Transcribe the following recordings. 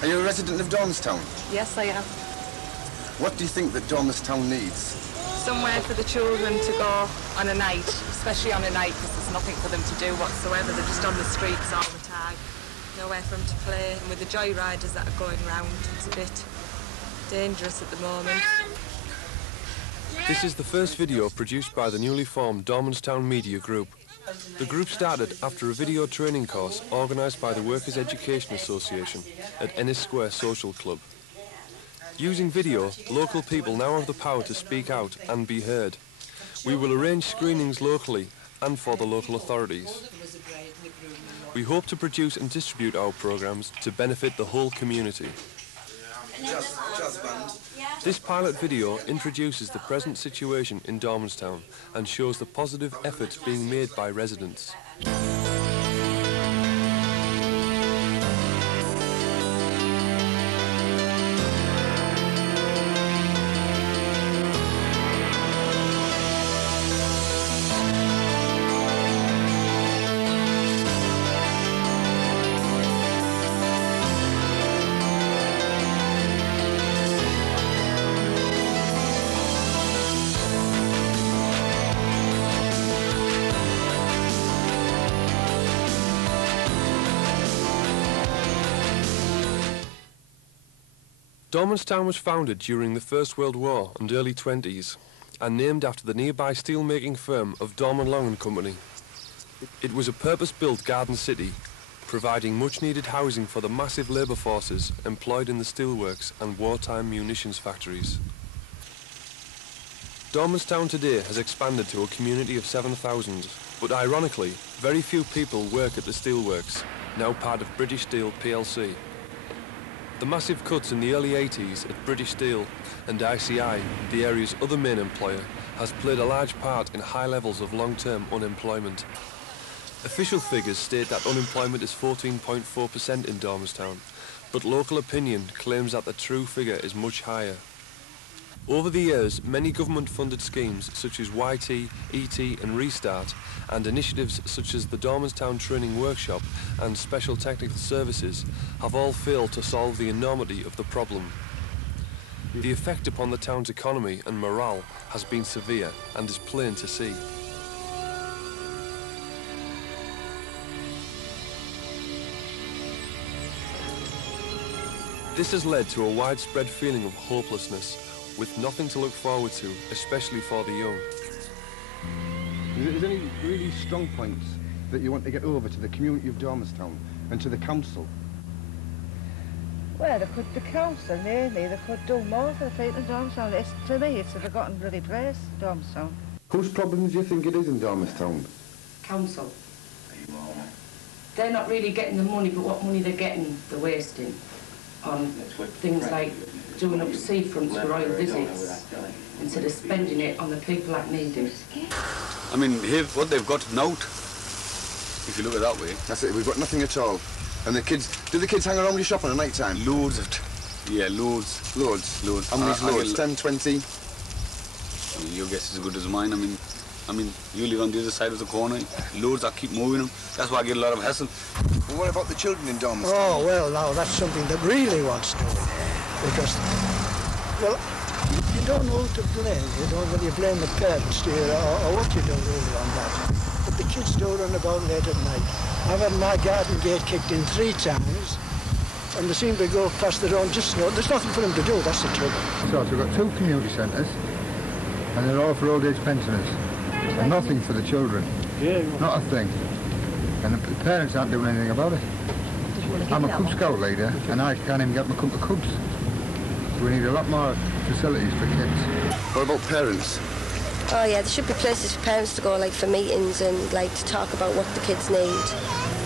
Are you a resident of Dormanstown? Yes, I am. What do you think that Dormanstown needs? Somewhere for the children to go on a night, especially on a night, because there's nothing for them to do whatsoever. They're just on the streets all the time. Nowhere for them to play. And with the joyriders that are going round, it's a bit dangerous at the moment. This is the first video produced by the newly formed Dormanstown Media Group. The group started after a video training course organised by the Workers' Education Association at Ennis Square Social Club. Using video, local people now have the power to speak out and be heard. We will arrange screenings locally and for the local authorities. We hope to produce and distribute our programmes to benefit the whole community. This pilot video introduces the present situation in Dormanstown and shows the positive efforts being made by residents. Dormanstown was founded during the First World War and early 20s and named after the nearby steel-making firm of Dorman Long & Company. It was a purpose-built garden city, providing much-needed housing for the massive labour forces employed in the steelworks and wartime munitions factories. Dormanstown today has expanded to a community of 7,000, but ironically, very few people work at the steelworks, now part of British Steel plc. The massive cuts in the early 80s at British Steel and ICI, the area's other main employer, has played a large part in high levels of long-term unemployment. Official figures state that unemployment is 14.4% in Dormanstown, but local opinion claims that the true figure is much higher. Over the years, many government-funded schemes such as YT, ET and Restart, and initiatives such as the Dormanstown Training Workshop and Special Technical Services have all failed to solve the enormity of the problem. The effect upon the town's economy and morale has been severe and is plain to see. This has led to a widespread feeling of hopelessness, with nothing to look forward to, especially for the young. Is there any really strong points that you want to get over to the community of Dormanstown and to the council? Well, the council, mainly, they could do more for the people in Dormanstown. To me, it's a forgotten bloody place, Dormanstown. Whose problems do you think it is in Dormanstown? Council. They're not really getting the money, but what money they're getting, they're wasting on things like doing up seafronts for royal visits instead of spending it on the people that need it. I mean, here, what they've got now, if you look at it that way. That's it, we've got nothing at all. And the kids, do the kids hang around your shop on a night time? Loads of it. Yeah, loads. Loads? Loads. How many's loads? 10, 20? Your guess is as good as mine. I mean, you live on the other side of the corner. Loads, I keep moving them. That's why I get a lot of hassle. Well, what about the children in Dormanstown? Oh, well, now, that's something that really wants doing. Because, well, you don't know who to blame. You don't whether you blame the parents, do you, or what you do really on that. But the kids do run about late at night. I've had my garden gate kicked in 3 times, and they seem to go past their own just now. There's nothing for them to do, that's the trouble. So we've got 2 community centres, and they're all for old age pensioners. And nothing for the children. Yeah. Not a thing. And the parents aren't doing anything about it. I'm a Cub Scout leader, and I can't even get my Cub to Cubs. So we need a lot more facilities for kids. What about parents? Oh yeah, there should be places for parents to go, like for meetings and like to talk about what the kids need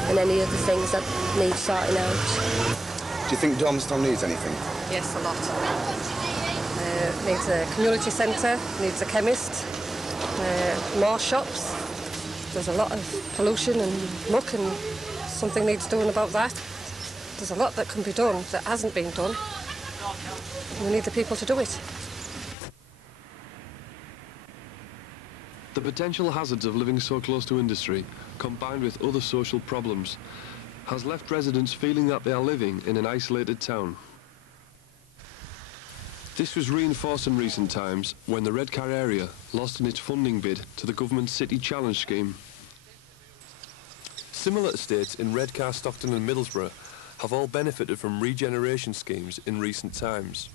and any other things that need sorting out. Do you think Dormanstown needs anything? Yes, a lot. Needs a community centre, needs a chemist, more shops. There's a lot of pollution and muck, and something needs doing about that. There's a lot that can be done that hasn't been done. We need the people to do it. The potential hazards of living so close to industry, combined with other social problems, has left residents feeling that they are living in an isolated town. This was reinforced in recent times when the Redcar area lost in its funding bid to the government's City Challenge scheme. Similar estates in Redcar, Stockton and Middlesbrough have all benefited from regeneration schemes in recent times.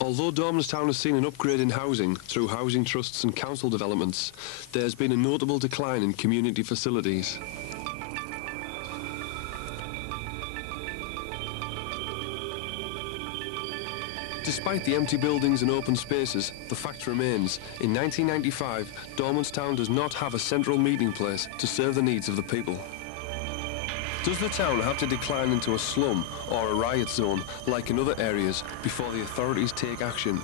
Although Dormanstown has seen an upgrade in housing through housing trusts and council developments, there has been a notable decline in community facilities. Despite the empty buildings and open spaces, the fact remains, in 1995, Dormanstown does not have a central meeting place to serve the needs of the people. Does the town have to decline into a slum or a riot zone like in other areas before the authorities take action?